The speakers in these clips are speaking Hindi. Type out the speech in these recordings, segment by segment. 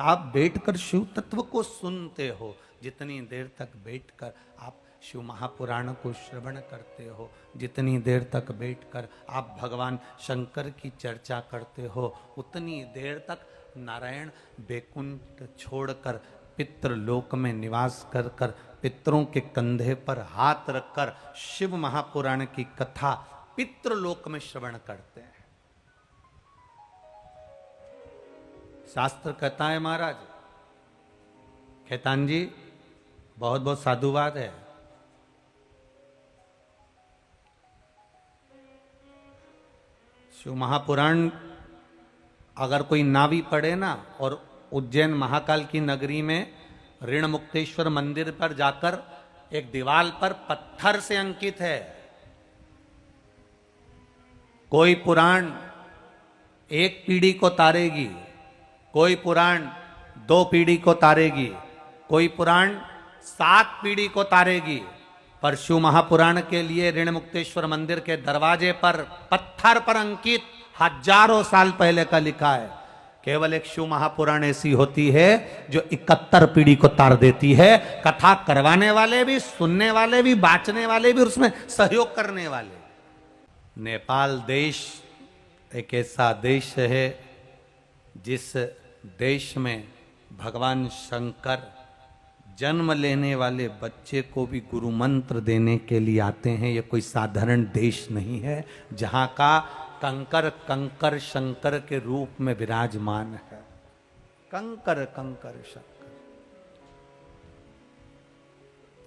आप बैठकर शिव तत्व को सुनते हो, जितनी देर तक बैठकर आप शिव महापुराण को श्रवण करते हो, जितनी देर तक बैठकर आप भगवान शंकर की चर्चा करते हो, उतनी देर तक नारायण बैकुंठ छोड़कर पितृलोक में निवास कर कर पितरों के कंधे पर हाथ रखकर शिव महापुराण की कथा पितृलोक में श्रवण करते हैं। शास्त्र कहता है महाराज, खेतान जी बहुत बहुत साधुवाद है। शिव महापुराण अगर कोई नावी पढ़े ना, और उज्जैन महाकाल की नगरी में ऋण मुक्तेश्वर मंदिर पर जाकर एक दीवार पर पत्थर से अंकित है, कोई पुराण एक पीढ़ी को तारेगी, कोई पुराण 2 पीढ़ी को तारेगी, कोई पुराण 7 पीढ़ी को तारेगी, पर शिव महापुराण के लिए ऋण मुक्तेश्वर मंदिर के दरवाजे पर पत्थर पर अंकित हजारों साल पहले का लिखा है। केवल एक शिव महापुराण ऐसी होती है जो 71 पीढ़ी को तार देती है। कथा करवाने वाले भी, सुनने वाले भी, बांचने वाले भी, उसमें सहयोग करने वाले। नेपाल देश एक ऐसा देश है जिस देश में भगवान शंकर जन्म लेने वाले बच्चे को भी गुरु मंत्र देने के लिए आते हैं। ये कोई साधारण देश नहीं है, जहां का कंकर कंकर शंकर के रूप में विराजमान है। कंकर कंकर शंकर,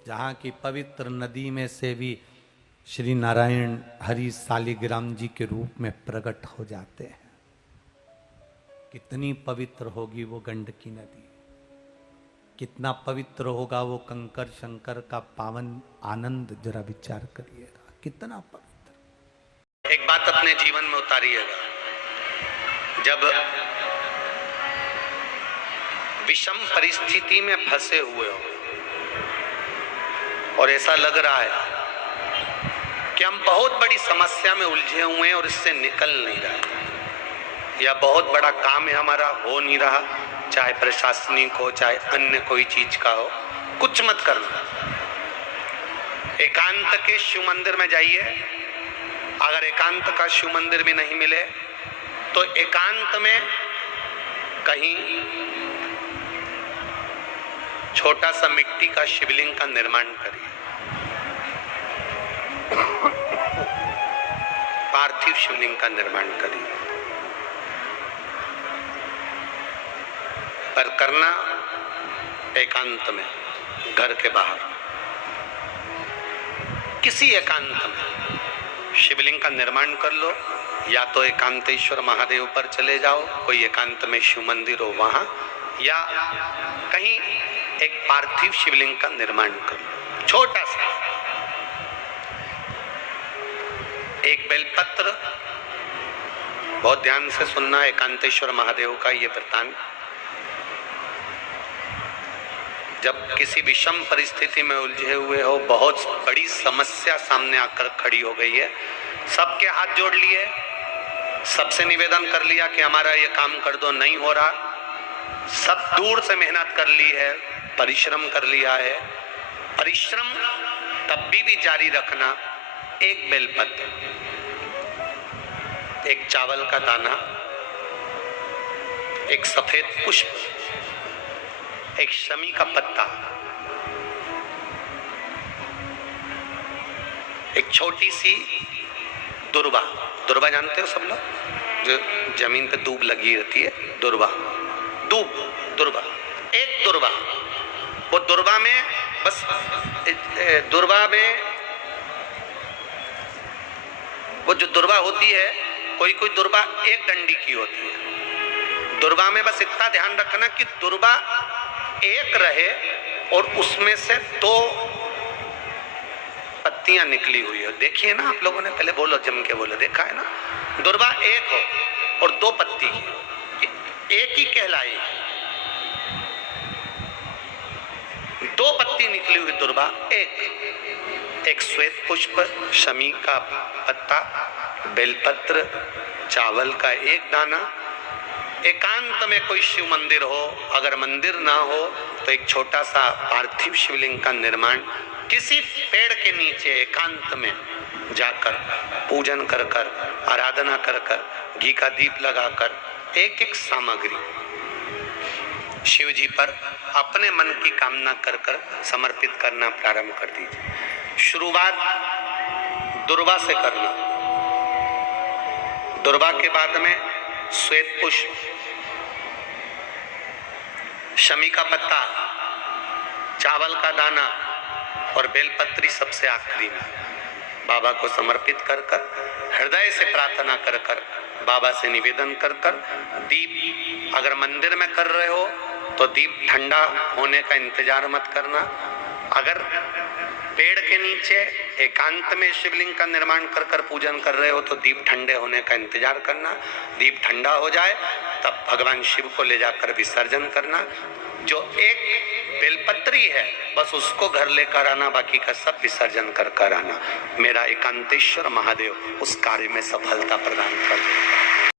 जहां की पवित्र नदी में से भी श्री नारायण हरि शालिग्राम जी के रूप में प्रकट हो जाते हैं। कितनी पवित्र होगी वो गंडकी नदी, कितना पवित्र होगा वो कंकर शंकर का पावन आनंद, जरा विचार करिएगा कितना पवित्र। एक बात अपने जीवन में उतारिएगा, जब विषम परिस्थिति में फंसे हुए हो और ऐसा लग रहा है कि हम बहुत बड़ी समस्या में उलझे हुए हैं और इससे निकल नहीं रहे, या बहुत बड़ा काम है हमारा, हो नहीं रहा, चाहे प्रशासनिक हो चाहे अन्य कोई चीज का हो, कुछ मत करना। एकांत के शिव मंदिर में जाइए। अगर एकांत का शिव मंदिर भी नहीं मिले तो एकांत में कहीं छोटा सा मिट्टी का शिवलिंग का निर्माण करिए, पार्थिव शिवलिंग का निर्माण करिए, पर करना एकांत में, घर के बाहर किसी एकांत में शिवलिंग का निर्माण कर लो। या तो एकांतेश्वर महादेव पर चले जाओ, कोई एकांत में शिव मंदिर हो वहां, या कहीं एक पार्थिव शिवलिंग का निर्माण कर लो, छोटा सा। एक बेलपत्र, बहुत ध्यान से सुनना, एकांतेश्वर महादेव का ये वृत्तांत। जब किसी विषम परिस्थिति में उलझे हुए हो, बहुत बड़ी समस्या सामने आकर खड़ी हो गई है, सबके हाथ जोड़ लिए, सबसे निवेदन कर लिया कि हमारा ये काम कर दो, नहीं हो रहा, सब दूर से मेहनत कर ली है, परिश्रम कर लिया है, परिश्रम तब भी जारी रखना। एक बेलपत्र, एक चावल का दाना, एक सफेद पुष्प, एक शमी का पत्ता, एक छोटी सी दुर्वा। दुर्वा जानते हो सब लोग, जो जमीन पे दूब लगी रहती है, दुर्वा, दुर्वा, एक दुर्वा। वो दुर्वा में बस, दुर्वा में वो जो दुर्वा होती है, कोई कोई दुर्वा एक डंडी की होती है। दुर्वा में बस इतना ध्यान रखना कि दुर्वा एक रहे और उसमें से 2 पत्तियां निकली हुई है। देखिए ना आप लोगों ने, पहले बोलो, जम के बोलो, देखा है ना? दुर्वा एक हो और 2 पत्ती, एक ही कहलाए। 2 पत्ती निकली हुई दुर्वा, एक श्वेत पुष्प, शमी का पत्ता, बेलपत्र, चावल का एक दाना, एकांत में कोई शिव मंदिर हो, अगर मंदिर ना हो तो एक छोटा सा पार्थिव शिवलिंग का निर्माण किसी पेड़ के नीचे एकांत में जाकर पूजन कर कर, आराधना कर कर, घी का दीप लगाकर एक एक सामग्री शिव जी पर अपने मन की कामना कर कर समर्पित करना प्रारंभ कर दीजिए। शुरुआत दुर्वा से करना। दुर्वा के बाद में श्वेत पुष्प, शमी का पत्ता, चावल का दाना और बेलपत्री सबसे आखिरी में बाबा को समर्पित कर कर, हृदय से प्रार्थना कर कर, बाबा से निवेदन कर कर, दीप अगर मंदिर में कर रहे हो तो दीप ठंडा होने का इंतजार मत करना। अगर पेड़ के नीचे एकांत में शिवलिंग का निर्माण कर कर पूजन कर रहे हो तो दीप ठंडे होने का इंतजार करना। दीप ठंडा हो जाए तब भगवान शिव को ले जाकर विसर्जन करना। जो एक बेलपत्री है बस उसको घर लेकर आना, बाकी का सब विसर्जन कर कर आना। मेरा एकांतेश्वर महादेव उस कार्य में सफलता प्रदान कर दे।